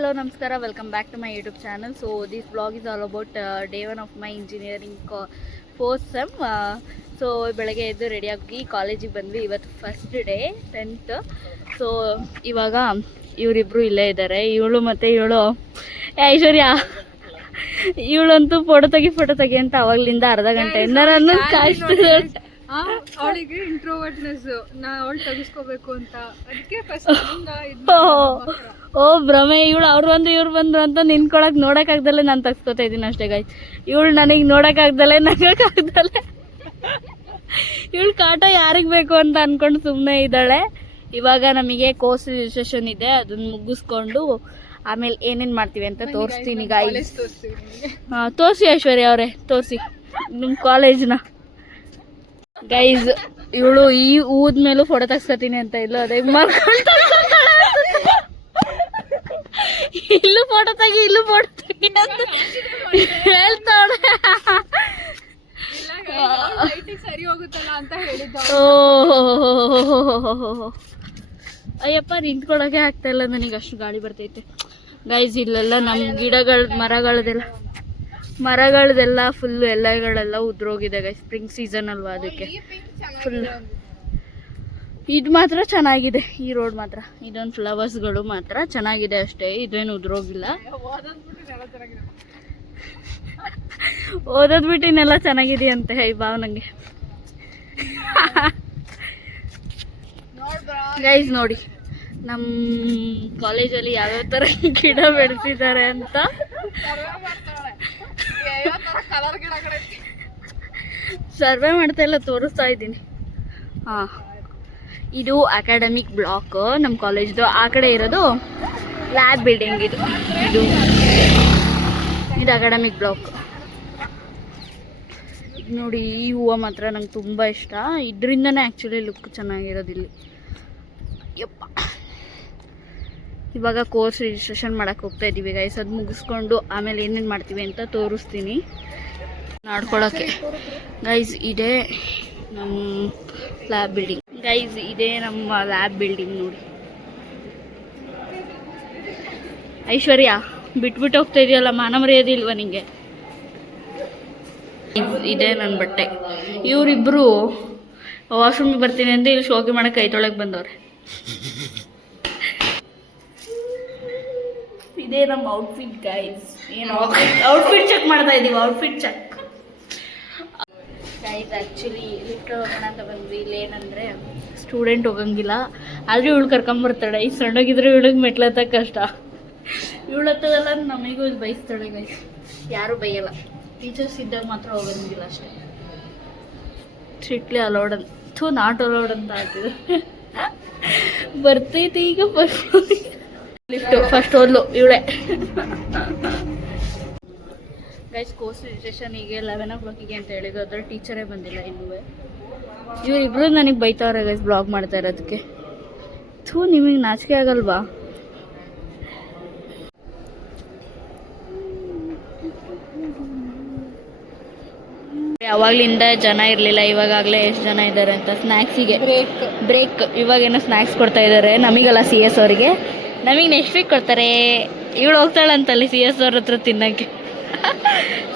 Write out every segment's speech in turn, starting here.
hello, namaskara. Welcome back to my YouTube channel. So this vlog is all about day 1 of my engineering fourth sem. So ಬೆಳಗ್ಗೆ ಎದ್ದು ರೆಡಿಯಾಗಿ ಕಾಲೇಜಿಗೆ ಬಂದ್ವಿ. ಇವತ್ತು first day 10th. So ಇವಾಗ ಇವರಿಬ್ರು ಇಲ್ಲೇ ಇದ್ದಾರೆ. ಇವಳು ಮತ್ತು ಇವಳು ಐಶ್ವರ್ಯ, ಇವಳಂತೂ ಫೋಟೋ ತೆಗಿ ಅಂತ ಅವಾಗ್ಲಿಂದ ಅರ್ಧ ಗಂಟೆಯಿಂದ ನಾನು ಕಾಯಿಸ್ತಿದ್ದಾಳೆ. ಅವಳಿಗೆ ಇಂಟ್ರೋವರ್ಟ್ನೆಸ್ ಅವಳು ತೆಗಿಸ್ಕೋಬೇಕು ಅಂತ, ಅದಕ್ಕೆ ಓ ಭ್ರಮೆ. ಇವಳು ಅವ್ರು ಬಂದು ಇವ್ರು ಬಂದ್ರು ಅಂತ ನಿನ್ಕೊಳಕ್ ನೋಡೋಕ್ಕಾಗ್ದಲ್ಲೇ ನಾನು ತೆಗ್ಸ್ಕೊತಾ ಇದ್ದೀನಿ ಅಷ್ಟೇ ಗಾಯ್. ಇವಳು ನನಗೆ ನೋಡೋಕ್ಕಾಗ್ದಲ್ಲೇ ನಗೋಕ್ಕಾಗ್ದಲ್ಲೇ ಇವಳು ಕಾಟ ಯಾರಿಗೆ ಬೇಕು ಅಂತ ಅಂದ್ಕೊಂಡು ಸುಮ್ಮನೆ ಇದ್ದಾಳೆ. ಇವಾಗ ನಮಗೆ ಕೋರ್ಸ್ ರಿಜಿಸ್ಟ್ರೇಷನ್ ಇದೆ, ಅದನ್ನ ಮುಗಿಸ್ಕೊಂಡು ಆಮೇಲೆ ಏನೇನು ಮಾಡ್ತೀವಿ ಅಂತ ತೋರಿಸ್ತೀನಿ ಗಾಯ್ಸ್. ತೋರಿಸಿ ಐಶ್ವರ್ಯ ಅವರೇ, ತೋರಿಸಿ ನಿಮ್ಮ ಕಾಲೇಜ್ನ ಗೈಸ್. ಇವಳು ಈ ಊದ್ಮೇಲೂ ಫೋಟೋ ತೆಗ್ಸ್ಕೊತೀನಿ ಅಂತ ಇಲ್ಲ, ಅದೇ ಮಾಡ್ಕೊಂಡು ಇಲ್ಲೂ ಫೋಟೋ ತೆಗಿ ಅಂತ ಹೇಳ್ತಾಳೆ. ಸರಿ ಹೋಗುತ್ತಲ್ಲ ಅಂತ ಹೇಳಿದ್ದ. ಅಯ್ಯಪ್ಪ, ನಿಂತ್ಕೊಳ್ಳೋಕೆ ಆಗ್ತಾ ಇಲ್ಲ ನನಗೆ, ಅಷ್ಟು ಗಾಳಿ ಬರ್ತೈತೆ ಗೈಸ್. ಇಲ್ಲೆಲ್ಲ ನಮ್ಮ ಮರಗಳದೆಲ್ಲ ಫುಲ್ಲು ಎಲೆಗಳೆಲ್ಲ ಉದ್ರೋಗಿದೆ ಗೈಸ್. ಸ್ಪ್ರಿಂಗ್ ಸೀಸನ್ ಅಲ್ವಾ, ಅದಕ್ಕೆ ಫುಲ್. ಇದು ಮಾತ್ರ ಚೆನ್ನಾಗಿದೆ, ಈ ರೋಡ್ ಮಾತ್ರ. ಇದೊಂದು ಫ್ಲವರ್ಸ್ಗಳು ಮಾತ್ರ ಚೆನ್ನಾಗಿದೆ ಅಷ್ಟೇ, ಇದೇನು ಉದ್ರೋಗಿಲ್ಲ. ಓದೋದ್ ಬಿಟ್ಟು ಇನ್ನೆಲ್ಲ ಚೆನ್ನಾಗಿದೆಯಂತೆ ಈ ಭಾವನಂಗೆ. ಗೈಸ್ ನೋಡಿ ನಮ್ಮ ಕಾಲೇಜಲ್ಲಿ ಯಾವ್ಯಾವ ಥರ ಗಿಡ ಬೆಳೆಸಿದ್ದಾರೆ ಅಂತ. ಸರ್ವೆ ಮಾಡ್ತಾ ಇಲ್ಲ, ತೋರಿಸ್ತಾ ಇದ್ದೀನಿ. ಹಾಂ, ಇದು ಅಕಾಡೆಮಿಕ್ ಬ್ಲಾಕ್ ನಮ್ಮ ಕಾಲೇಜ್ದು. ಆ ಕಡೆ ಇರೋದು ಲ್ಯಾಬ್ ಬಿಲ್ಡಿಂಗ್. ಇದು ಅಕಾಡೆಮಿಕ್ ಬ್ಲಾಕ್. ನೋಡಿ, ಈ ಹೂವು ಮಾತ್ರ ನಂಗೆ ತುಂಬ ಇಷ್ಟ. ಇದರಿಂದನೇ ಆ್ಯಕ್ಚುಲಿ ಲುಕ್ ಚೆನ್ನಾಗಿರೋದಿಲ್ಲಿ. ಯಪ್ಪ, ಇವಾಗ ಕೋರ್ಸ್ ರಿಜಿಸ್ಟ್ರೇಷನ್ ಮಾಡೋಕ್ಕೆ ಹೋಗ್ತಾ ಇದ್ದೀವಿ ಗೈಸ್. ಅದು ಮುಗಿಸ್ಕೊಂಡು ಆಮೇಲೆ ಏನೇನು ಮಾಡ್ತೀವಿ ಅಂತ ತೋರಿಸ್ತೀನಿ ನಾಡ್ಕೊಳ್ಳೋಕ್ಕೆ ಗೈಸ್. ಇದೇ ನಮ್ಮ ಲ್ಯಾಬ್ ಬಿಲ್ಡಿಂಗ್ ಗೈಸ್, ಇದೇ ನಮ್ಮ ಲ್ಯಾಬ್ ಬಿಲ್ಡಿಂಗ್ ನೋಡಿ. ಐಶ್ವರ್ಯ, ಬಿಟ್ಬಿಟ್ಟು ಹೋಗ್ತಾ ಇದೆಯಲ್ಲ, ಮಾನ ಮರ್ಯಾದಿಲ್ವಾ ನಿಂಗೆ? ಇದೇ ನನ್ನ ಬಟ್ಟೆ. ಇವರಿಬ್ಬರು ವಾಶ್ರೂಮಿಗೆ ಬರ್ತೀನಿ ಅಂತ ಇಲ್ಲಿ ಶೋಕಿ ಮಾಡೋಕ್ಕೆ ಕೈ ತೊಳಕ್ಕೆ ಬಂದವ್ರೆ. ಇದೇ ನಮ್ಮ ಔಟ್ಫಿಟ್ ಗೈಸ್. ಏನು ಔಟ್ಫಿಟ್ ಚೆಕ್ ಮಾಡ್ತಾ ಇದ್ದೀವಿ, outfit check guys. Actually lift ಹೋಗೋಣ ಅಂತ ಬಂದ್ವಿ. ಇಲ್ಲಿ ಏನಂದರೆ ಸ್ಟೂಡೆಂಟ್ ಹೋಗಂಗಿಲ್ಲ, ಆದರೆ ಇವಳು ಕರ್ಕೊಂಬರ್ತಾಳೆ. ಈ ಸಣ್ಣಗಿದ್ರೆ ಇವಳಿಗೆ ಮೆಟ್ಲತ್ತಕ್ಕೆ ಕಷ್ಟ. ಇವಳು ಹತ್ತದಲ್ಲ, ನಮಗೂ ಇಲ್ಲಿ ಬೈಸ್ತಾಳೆ ಗೈಸ್. ಯಾರೂ ಬೈಯಲ್ಲ, ಟೀಚರ್ಸ್ ಇದ್ದಾಗ ಮಾತ್ರ ಹೋಗಂಗಿಲ್ಲ ಅಷ್ಟೇ. ಸ್ಟ್ರಿಕ್ಟ್ಲಿ ಅಲೌಡ್ ಅಂತ, ನಾಟ್ ಅಲೌಡ್ ಅಂತ ಹಾಕಿದ್ರು. ಬರ್ತೈತಿ ಈಗ ಲಿಫ್ಟು. ಫಸ್ಟ್ ಹೋದ್ಲು ಇವಳೆ ಗೈಸ್. ಕೋರ್ಸ್ ರಿಜಿಸ್ಟ್ರೇಷನ್ ಈಗ 11 o'clock ಅಂತ ಹೇಳಿದ್ರು, ಅದ್ರ ಟೀಚರೇ ಬಂದಿಲ್ಲ ಇನ್ನೂ. ಇವರಿಬ್ರು ನನಗೆ ಬೈತಾವ್ರೆ ಗೈಸ್ ಬ್ಲಾಗ್ ಮಾಡ್ತಾ ಇರೋದಕ್ಕೆ. ನಿಮಗೆ ನಾಚಿಕೆ ಆಗಲ್ವಾ? ಯಾವಾಗಲಿಂದ ಜನ ಇರಲಿಲ್ಲ, ಇವಾಗಲೇ ಎಷ್ಟು ಜನ ಇದ್ದಾರೆ ಅಂತ. ಸ್ನ್ಯಾಕ್ಸಿಗೆ ಬ್ರೇಕ್. ಇವಾಗೇನೋ ಸ್ನ್ಯಾಕ್ಸ್ ಕೊಡ್ತಾ ಇದ್ದಾರೆ ನಮಗಲ್ಲ, CS ಅವರಿಗೆ. ನಮಗೆ ನೆಕ್ಸ್ಟ್ ವೀಕ್ ಕೊಡ್ತಾರೆ. ಇವಳು ಹೋಗ್ತಾಳಂತಲ್ಲಿ CS ಅವ್ರ ಹತ್ರ ತಿನ್ನೋಕ್ಕೆ.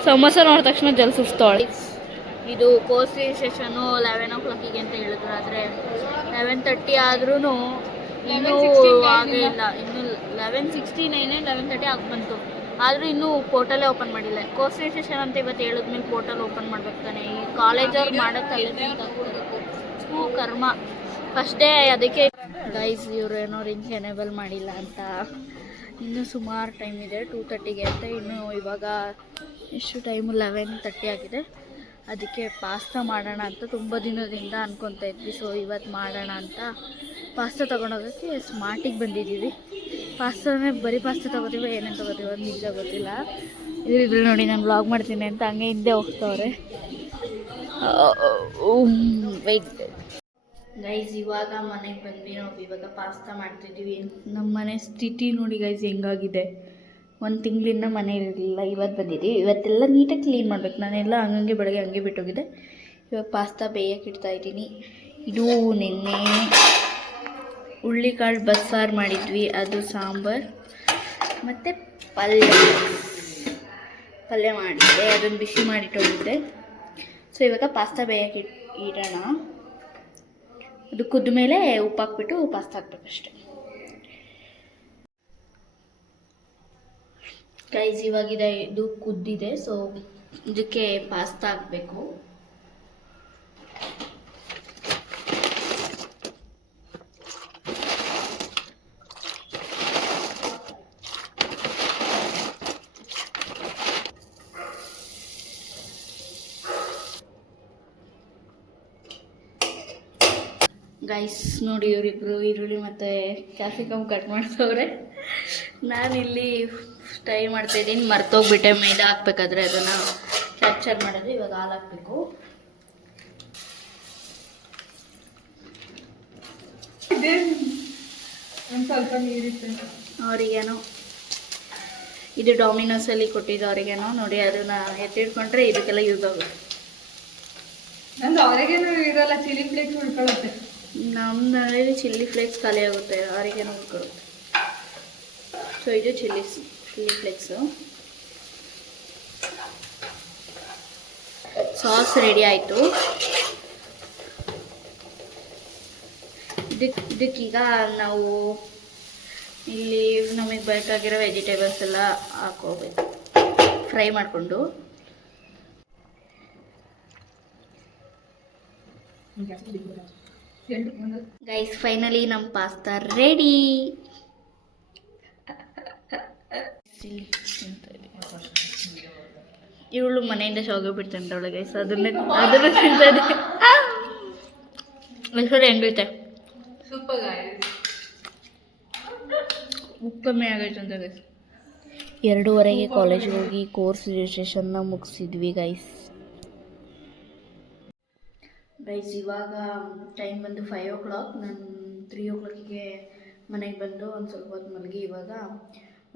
ಸಮೋಸ ನೋಡಿದ ತಕ್ಷಣ ಜಲ್ ಸುಸ್ತಾಳೆ. ಇದು ಕೋರ್ಸ್ ರಿಜಿಸ್ಟ್ರೇಷನು 11 o'clock ಅಂತ ಹೇಳಿದ್ರು, ಆದರೆ 11:30 ಆದ್ರೂ ಇನ್ನೂ ಆಗಿಲ್ಲ. ಇನ್ನು 11:69 11:30 ಆಗಿ ಬಂತು, ಆದರೂ ಇನ್ನೂ ಪೋರ್ಟಲೇ ಓಪನ್ ಮಾಡಿಲ್ಲ. ಕೋರ್ಸ್ ರಿಜಿಸ್ಟ್ರೇಷನ್ ಅಂತ ಇವತ್ತು ಹೇಳಿದ್ಮೇಲೆ ಪೋರ್ಟಲ್ ಓಪನ್ ಮಾಡ್ಬೇಕು ತಾನೆ. ಈ ಕಾಲೇಜವ್ರು ಮಾಡೋಕ್ಕಲ್ಲೇ ಕರ್ಮ ಫಸ್ಟ್ ಡೇ. ಅದಕ್ಕೆ ಗೈಸ್, ಇವರು ಏನೋ ರಿಂಗ್ ಎನೇಬಲ್ ಮಾಡಿಲ್ಲ ಅಂತ. ಇನ್ನೂ ಸುಮಾರು ಟೈಮ್ ಇದೆ, 2:30 ಅಂತ. ಇನ್ನು ಇವಾಗ ಎಷ್ಟು ಟೈಮು 11:30 ಆಗಿದೆ. ಅದಕ್ಕೆ ಪಾಸ್ತಾ ಮಾಡೋಣ ಅಂತ ತುಂಬ ದಿನದಿಂದ ಅನ್ಕೊತಾ ಇದ್ವಿ. ಸೊ ಇವತ್ತು ಮಾಡೋಣ ಅಂತ ಪಾಸ್ತಾ ತೊಗೊಂಡೋಗೋಕ್ಕೆ ಸ್ಮಾರ್ಟಿಗೆ ಬಂದಿದ್ದೀವಿ. ಪಾಸ್ತಾನೇ ಬರೀ ಪಾಸ್ತಾ ತೊಗೋತೀವಿ, ಏನೇನು ತೊಗೋತೀವಿ ಅದು ನಿಜ ಗೊತ್ತಿಲ್ಲ. ಇದ್ರ ನೋಡಿ, ನಾನು ವ್ಲಾಗ್ ಮಾಡ್ತೀನಿ ಅಂತ ಹಂಗೆ ಹಿಂದೆ ಹೋಗ್ತವ್ರೆ. ವೈಟ್ ಗೈಸ್, ಇವಾಗ ಮನೆಗೆ ಬಂದ್ವಿ ನಾವು. ಇವಾಗ ಪಾಸ್ತಾ ಮಾಡ್ತಿದ್ದೀವಿ. ನಮ್ಮ ಮನೆ ಸ್ಥಿತಿ ನೋಡಿ ಗೈಸ್ ಹೆಂಗಾಗಿದೆ. 1 ತಿಂಗಳಿಂದ ಮನೆ ಇರಲಿಲ್ಲ, ಇವತ್ತು ಬಂದಿದ್ದೀವಿ. ಇವತ್ತೆಲ್ಲ ನೀಟಾಗಿ ಕ್ಲೀನ್ ಮಾಡ್ಬೇಕು. ನಾನೆಲ್ಲ ಹಂಗೆ ಬೆಳಗ್ಗೆ ಹಂಗೆ ಬಿಟ್ಟೋಗಿದ್ದೆ. ಇವಾಗ ಪಾಸ್ತಾ ಬೇಯಕ್ಕೆ ಇಡ್ತಾಯಿದ್ದೀನಿ. ಇದು ನಿನ್ನೆ ಹುಳ್ಳಿಕಾಳು ಬಸ್ಸಾರು ಮಾಡಿದ್ವಿ, ಅದು ಸಾಂಬಾರು. ಮತ್ತು ಪಲ್ಯ ಮಾಡಿದ್ದೆ, ಅದನ್ನು ಬಿಸಿ ಮಾಡಿಟ್ಟೋಗಿದ್ದೆ. ಸೊ ಇವಾಗ ಪಾಸ್ತಾ ಬೇಯಕ್ಕೆ ಇಡೋಣ. ಅದು ಕುದ್ದ ಮೇಲೆ ಉಪ್ಪು ಹಾಕ್ಬಿಟ್ಟು ಪಾಸ್ತಾ ಹಾಕ್ಬೇಕಷ್ಟೆ. ಗೈಸ್ ಇವಾಗಿದೆ, ಇದು ಕುದ್ದಿದೆ. ಸೊ ಇದಕ್ಕೆ ಪಾಸ್ತಾ ಹಾಕಬೇಕು. ಗೈಸ್ ನೋಡಿ, ಇವರಿಬ್ಬರು ಈರುಳ್ಳಿ ಮತ್ತು ಕ್ಯಾಪ್ಸಿಕಮ್ ಕಟ್ ಮಾಡ್ತವ್ರೆ. ನಾನಿಲ್ಲಿ ಫ್ರೈ ಮಾಡ್ತಾಯಿದ್ದೀನಿ. ಮರ್ತೋಗ್ಬಿಟ್ಟೆ ಮೈದಾ ಹಾಕ್ಬೇಕಾದ್ರೆ ಅದನ್ನು ಕ್ಯಾಪ್ಚರ್ ಮಾಡೋದು. ಇವಾಗ ಹಾಲು ಹಾಕಬೇಕು. ಒಂದು ಸ್ವಲ್ಪ ನೀರಿತ್ತು. ಅವರಿಗೇನೋ ಇದು ಡಾಮಿನೋಸಲ್ಲಿ ಕೊಟ್ಟಿದ್ದು ಅವರಿಗೇನೋ ನೋಡಿ, ಅದನ್ನು ಎತ್ತಿಡ್ಕೊಂಡ್ರೆ ಇದಕ್ಕೆಲ್ಲ ಯೂಸ್ ಆಗುತ್ತೆ. ನಂದು ಅವರಿಗೇನು ಇರಲ್ಲ, ಚಿಲ್ಲಿ ಫ್ಲೇಕ್ಸ್ ಉಳ್ಕೊಳ್ಳುತ್ತೆ. ನಮ್ಮಲ್ಲಿ ಚಿಲ್ಲಿ ಫ್ಲೇಕ್ಸ್ ಖಾಲಿ ಆಗುತ್ತೆ, ಅವರಿಗೇನೋ ಉಳ್ಕೊಳ್ಳುತ್ತೆ. ಸೊ ಇದು ಚಿಲ್ಲಿ ಫ್ಲೇಕ್ಸು. ಸಾಸ್ ರೆಡಿ ಆಯಿತು. ಇದಕ್ಕೀಗ ನಾವು ಇಲ್ಲಿ ನಮಗೆ ಬೇಕಾಗಿರೋ ವೆಜಿಟೇಬಲ್ಸ್ ಎಲ್ಲ ಹಾಕೋಬೇಕು, ಫ್ರೈ ಮಾಡಿಕೊಂಡು. ಗೈಸ್ ಫೈನಲಿ ನಮ್ಮ ಪಾಸ್ತಾ ರೆಡಿ. ಇವಳು ಮನೆಯಿಂದ ಶಾವಿಗೆ ಬಿಡ್ತಾನೆ ಗೈಸ್, ಅದನ್ನು ತಿಂತದೆ. ಹೆಸರು ಹೆಂಗೈತೆ? ಸೂಪರ್. ಉಪ್ಪು ಕಮ್ಮಿ ಆಗೈತೆ ಅಂತ ಗೈಸ್. 2:30ಗೆ ಕಾಲೇಜಿಗೆ ಹೋಗಿ ಕೋರ್ಸ್ ರಿಜಿಸ್ಟ್ರೇಷನ್ನ ಮುಗಿಸಿದ್ವಿ ಗೈಸ್. ಇವಾಗ ಟೈಮ್ ಬಂದು 5 o'clock. ನಾನು 3 o'clockಗೆ ಮನೆಗೆ ಬಂದು ಒಂದು ಸ್ವಲ್ಪ ಹೊತ್ತು ಮಲಗಿ ಇವಾಗ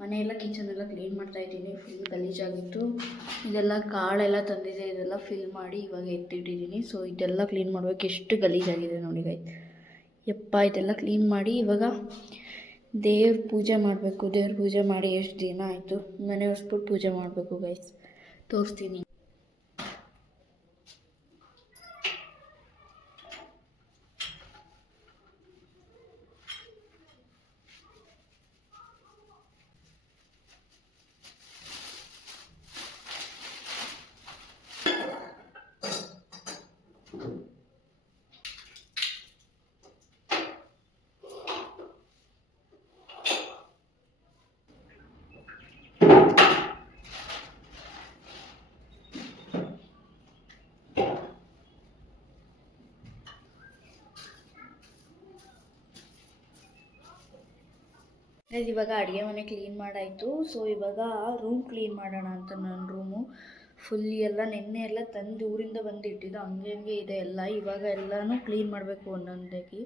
ಮನೆಯೆಲ್ಲ ಕಿಚನೆಲ್ಲ ಕ್ಲೀನ್ ಮಾಡ್ತಾಯಿದ್ದೀನಿ. ಫುಲ್ ಗಲೀಜಾಗಿತ್ತು. ಇದೆಲ್ಲ ಕಾಳೆಲ್ಲ ತಂದಿದೆ, ಇದೆಲ್ಲ ಫಿಲ್ ಮಾಡಿ ಇವಾಗ ಎತ್ತಿಟ್ಟಿದ್ದೀನಿ. ಸೊ ಇದೆಲ್ಲ ಕ್ಲೀನ್ ಮಾಡ್ಬೇಕು. ಎಷ್ಟು ಗಲೀಜಾಗಿದೆ ನೋಡಿ ಗೈಸ್. ಯಪ್ಪ, ಇದೆಲ್ಲ ಕ್ಲೀನ್ ಮಾಡಿ ಇವಾಗ ದೇವ್ರ ಪೂಜೆ ಮಾಡಬೇಕು. ದೇವ್ರ ಪೂಜೆ ಮಾಡಿ ಎಷ್ಟು ದಿನ ಆಯಿತು. ಮನೆ ಒರೆಸ್ಬಿಟ್ಟು ಪೂಜೆ ಮಾಡಬೇಕು ಗೈಸ್, ತೋರಿಸ್ತೀನಿ. ಇವಾಗ ಅಡುಗೆ ಮನೆ ಕ್ಲೀನ್ ಮಾಡಾಯಿತು. ಸೊ ಇವಾಗ ರೂಮ್ ಕ್ಲೀನ್ ಮಾಡೋಣ ಅಂತ. ನನ್ನ ರೂಮು ಫುಲ್ ಎಲ್ಲ ನೆನ್ನೆ ಎಲ್ಲ ತಂದು ಊರಿಂದ ಬಂದು ಇಟ್ಟಿದ್ದು ಹಂಗೆ ಇದೆ ಎಲ್ಲ. ಇವಾಗ ಎಲ್ಲನೂ ಕ್ಲೀನ್ ಮಾಡಬೇಕು ಒಂದೊಂದಾಗಿ.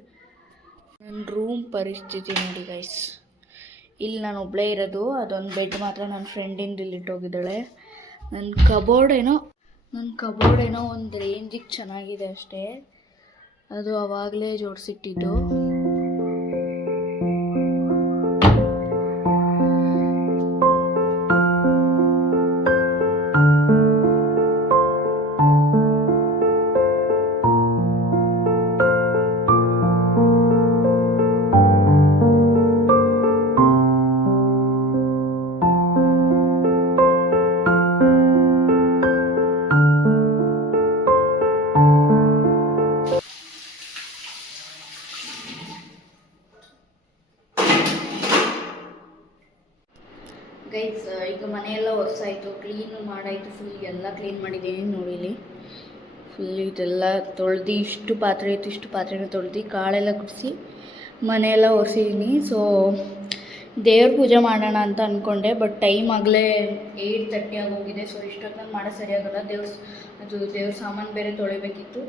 ನನ್ನ ರೂಮ್ ಪರಿಸ್ಥಿತಿ ನೋಡಿ ಗೈಸ್. ಇಲ್ಲಿ ನಾನು ಒಬ್ಬಳೇ ಇರೋದು. ಅದೊಂದು ಬೆಡ್ ಮಾತ್ರ ನನ್ನ ಫ್ರೆಂಡಿಂದ ಇಲ್ಲಿಟ್ಟೋಗಿದ್ದಾಳೆ. ನನ್ನ ಕಬೋರ್ಡ್ ಏನೋ ಒಂದು ರೇಂಜಿಗೆ ಚೆನ್ನಾಗಿದೆ ಅಷ್ಟೇ. ಅದು ಆವಾಗಲೇ ಜೋಡಿಸಿಟ್ಟಿದ್ದು. ಗೈಸ್ ಈಗ ಮನೆಯೆಲ್ಲ ಒರೆಸಾಯಿತು, ಕ್ಲೀನ್ ಮಾಡಾಯಿತು. ಫುಲ್ ಎಲ್ಲ ಕ್ಲೀನ್ ಮಾಡಿದ್ದೀನಿ ನೋಡಿಲಿ. ಫುಲ್ ಇದೆಲ್ಲ ತೊಳೆದು ಇಷ್ಟು ಪಾತ್ರೆ ಇತ್ತು, ಇಷ್ಟು ಪಾತ್ರೆನ ತೊಳೆದು ಕಾಳೆಲ್ಲ ಕುಡಿಸಿ ಮನೆಯೆಲ್ಲ ಒರೆಸಿದ್ದೀನಿ. ಸೊ ದೇವ್ರ ಪೂಜೆ ಮಾಡೋಣ ಅಂತ ಅಂದ್ಕೊಂಡೆ, ಬಟ್ ಟೈಮ್ ಆಗಲೇ 8:30 ಆಗೋಗಿದೆ. ಸೊ ಇಷ್ಟೊತ್ತು ಮಾಡೋದು ಸರಿಯಾಗಲ್ಲ. ದೇವ್ರ ಸಾಮಾನು ಬೇರೆ ತೊಳಿಬೇಕಿತ್ತು.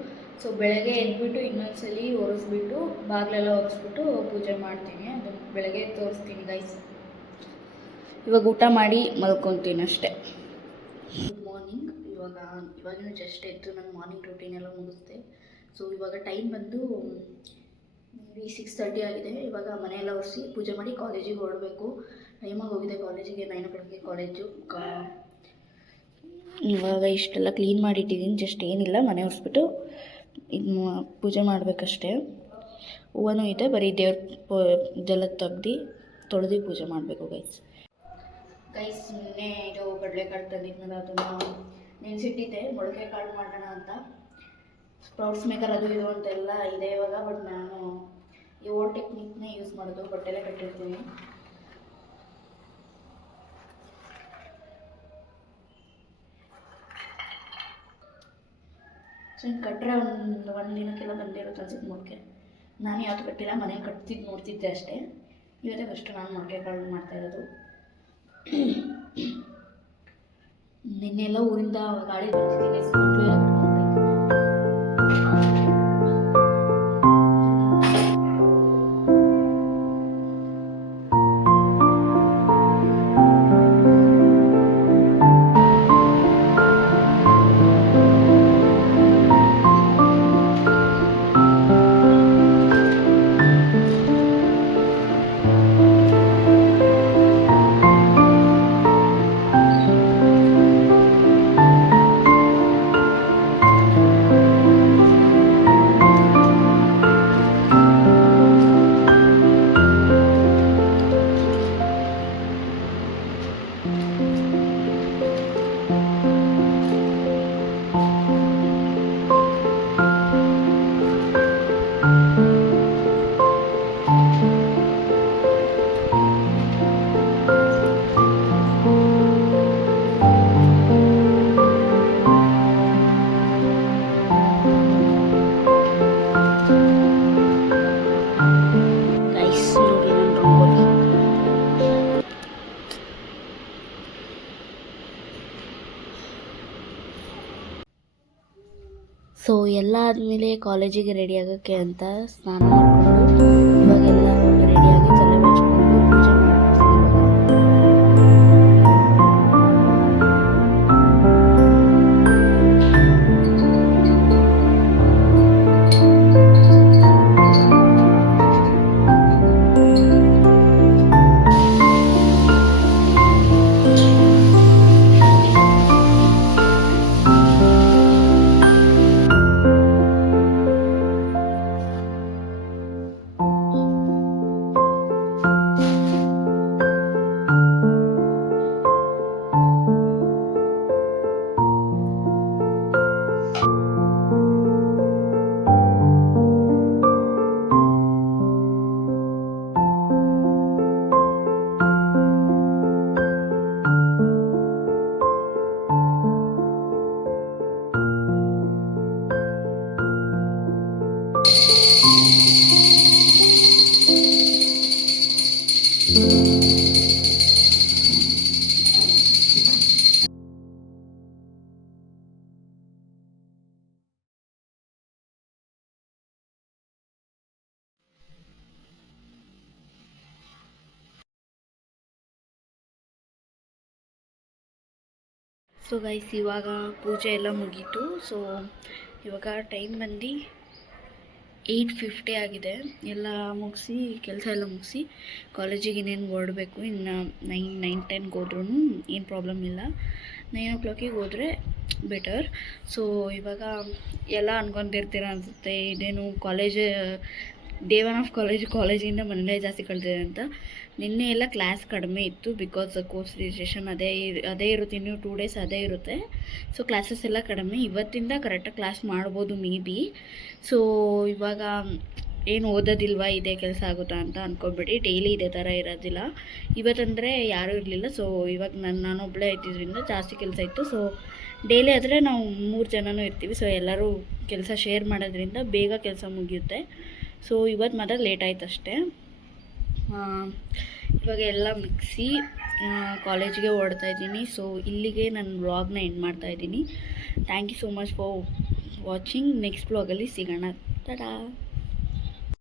ಸೊ ಬೆಳಗ್ಗೆ ಎದ್ಬಿಟ್ಟು ಇನ್ನೊಂದ್ಸಲಿ ಒರೆಸ್ಬಿಟ್ಟು ಬಾಗಿಲೆಲ್ಲ ಒರೆಸ್ಬಿಟ್ಟು ಪೂಜೆ ಮಾಡ್ತೀನಿ. ಅದನ್ನು ಬೆಳಗ್ಗೆ ತೋರಿಸ್ತೀನಿ ಗೈಸ್. ಇವಾಗ ಊಟ ಮಾಡಿ ಮಲ್ಕೊತೀನಿ ಅಷ್ಟೇ. Good morning. ಇವಾಗಿನೂ ಜಸ್ಟ್ ಎದ್ದು ನನ್ನ ಮಾರ್ನಿಂಗ್ ರೂಟೀನ್ ಎಲ್ಲ ಮುಗಿಸ್ದೆ. ಸೊ ಇವಾಗ ಟೈಮ್ ಬಂದು ಮೇ ಬಿ 6:30 ಆಗಿದೆ. ಇವಾಗ ಮನೆಯೆಲ್ಲ ಒರೆಸಿ ಪೂಜೆ ಮಾಡಿ ಕಾಲೇಜಿಗೆ ಹೊರಡಬೇಕು. ಟೈಮಾಗಿ ಹೋಗಿದೆ ಕಾಲೇಜಿಗೆ, 9 o'clock ಕಾಲೇಜು. ಇವಾಗ ಇಷ್ಟೆಲ್ಲ ಕ್ಲೀನ್ ಮಾಡಿಟ್ಟಿದ್ದೀನಿ. ಜಸ್ಟ್ ಏನಿಲ್ಲ, ಮನೆ ಒರೆಸ್ಬಿಟ್ಟು ಇದು ಪೂಜೆ ಮಾಡಬೇಕಷ್ಟೇ. ಹೂವನೂ ಇದೆ, ಬರೀ ದೇವ್ರ ಇದೆಲ್ಲ ತೆಗ್ದು ತೊಳೆದು ಪೂಜೆ ಮಾಡಬೇಕು ಗೈಸ್. ನಿನ್ನೆ ಇದು ಕಡಲೆಕಾಳು ತಂದಿದ್ನಲ್ಲ, ಅದನ್ನು ನೆನೆಸಿಟ್ಟಿದ್ದೆ ಮೊಳಕೆ ಕಾಳು ಮಾಡೋಣ ಅಂತ. ಸ್ಪ್ರೌಟ್ಸ್ ಮೇಕರ್ ಅದು ಇದು ಅಂತೆಲ್ಲ ಇದೆ ಇವಾಗ. ಬಟ್ ನಾನು ಈ ಓಲ್ಡ್ ಟೆಕ್ನಿಕ್ನೇ ಯೂಸ್ ಮಾಡೋದು. ಬಟ್ಟೆಲ್ಲ ಕಟ್ಟಿರ್ತೀನಿ. ಸೊ ಹಿಂಗೆ ಕಟ್ಟರೆ ಒಂದು ದಿನಕ್ಕೆಲ್ಲ ಬಂದಿರುತ್ತೆ ಅನ್ಸುತ್ತೆ ಮೊಳಕೆ. ನಾನು ಯಾವುದು ಕಟ್ಟಿಲ್ಲ, ಮನೇಲಿ ಕಟ್ತಿದ್ದು ನೋಡ್ತಿದ್ದೆ ಅಷ್ಟೇ. ಇವತ್ತೇ ಫಸ್ಟ್ ನಾನು ಮೊಳಕೆ ಕಾಳು ಮಾಡ್ತಾಯಿರೋದು. ನಿನ್ನೆಲ್ಲ ಊರಿಂದ ಗಾಡಿ ಬರ್ತಿದ್ದೀವಿ, ಮಕ್ಕಳು ಎಲ್ಲ ಸೊ ಎಲ್ಲ ಆದಮೇಲೆ ಕಾಲೇಜಿಗೆ ರೆಡಿ ಆಗೋಕ್ಕೆ ಅಂತ ಸ್ನಾನ ಮಾಡಿಕೊಂಡು ಇವಾಗೆಲ್ಲ ರೆಡಿಯಾಗಿ ತಲೆ ಬಾಚ್ಕೊಂಡು ಪೂಜೆ ಸೊ ಗೈಸ್ ಇವಾಗ ಪೂಜೆ ಎಲ್ಲ ಮುಗೀತು. ಸೊ ಇವಾಗ ಟೈಮ್ ಬಂದು 8:50 ಆಗಿದೆ. ಎಲ್ಲ ಮುಗಿಸಿ ಕೆಲಸ ಎಲ್ಲ ಮುಗಿಸಿ ಕಾಲೇಜಿಗೆ ಇನ್ನೇನು ಹೊರಡಬೇಕು. ಇನ್ನು 9-10 ಹೋದ್ರೂ ಏನು ಪ್ರಾಬ್ಲಮ್ ಇಲ್ಲ. 9 o'clock ಹೋದರೆ ಬೆಟರ್. ಸೊ ಇವಾಗ ಎಲ್ಲ ಅನ್ಕೊತಿರ್ತೀರ ಅನಿಸುತ್ತೆ, ಇದೇನು ಡೇ 1 ಆಫ್ ಕಾಲೇಜಿಂದ ಮನೇಲೇ ಜಾಸ್ತಿ ಕಳ್ತಿದೆ ಅಂತ. ನಿನ್ನೆ ಎಲ್ಲ ಕ್ಲಾಸ್ ಕಡಿಮೆ ಇತ್ತು, ಬಿಕಾಸ್ ಕೋರ್ಸ್ ರಿಜಿಸ್ಟ್ರೇಷನ್ ಅದೇ ಇರುತ್ತೆ. ಇನ್ನು 2 days ಅದೇ ಇರುತ್ತೆ. ಸೊ ಕ್ಲಾಸಸ್ ಎಲ್ಲ ಕಡಿಮೆ. ಇವತ್ತಿಂದ ಕರೆಕ್ಟಾಗಿ ಕ್ಲಾಸ್ ಮಾಡ್ಬೋದು ಮೇ ಬಿ. ಸೊ ಇವಾಗ ಏನು ಓದೋದಿಲ್ವಾ, ಇದೇ ಕೆಲಸ ಆಗುತ್ತಾ ಅಂತ ಅಂದ್ಕೊಬೇಡಿ. ಡೈಲಿ ಇದೇ ಥರ ಇರೋದಿಲ್ಲ. ಇವತ್ತಂದರೆ ಯಾರೂ ಇರಲಿಲ್ಲ. ಸೊ ಇವಾಗ ನಾನೊಬ್ಬಳೇ ಇದ್ದಿದ್ದರಿಂದ ಜಾಸ್ತಿ ಕೆಲಸ ಇತ್ತು. ಸೊ ಡೈಲಿ ಆದರೆ ನಾವು 3 ಜನನೂ ಇರ್ತೀವಿ. ಸೊ ಎಲ್ಲರೂ ಕೆಲಸ ಶೇರ್ ಮಾಡೋದ್ರಿಂದ ಬೇಗ ಕೆಲಸ ಮುಗಿಯುತ್ತೆ. ಸೊ ಇವತ್ತು ಮಾತ್ರ ಲೇಟ್ ಆಯ್ತು ಅಷ್ಟೇ. ಇವಾಗ ಎಲ್ಲ ಮುಗಿಸಿ ಕಾಲೇಜಿಗೆ ಹೊರಡ್ತಾ ಇದ್ದೀನಿ. ಸೊ ಇಲ್ಲಿಗೆ ನನ್ನ ವ್ಲಾಗ್ನ ಎಂಡ್ ಮಾಡ್ತಾ ಇದ್ದೀನಿ. Thank you so much for watching. Next ವ್ಲಾಗಲ್ಲಿ ಸಿಗೋಣ. ಟಾಟಾ.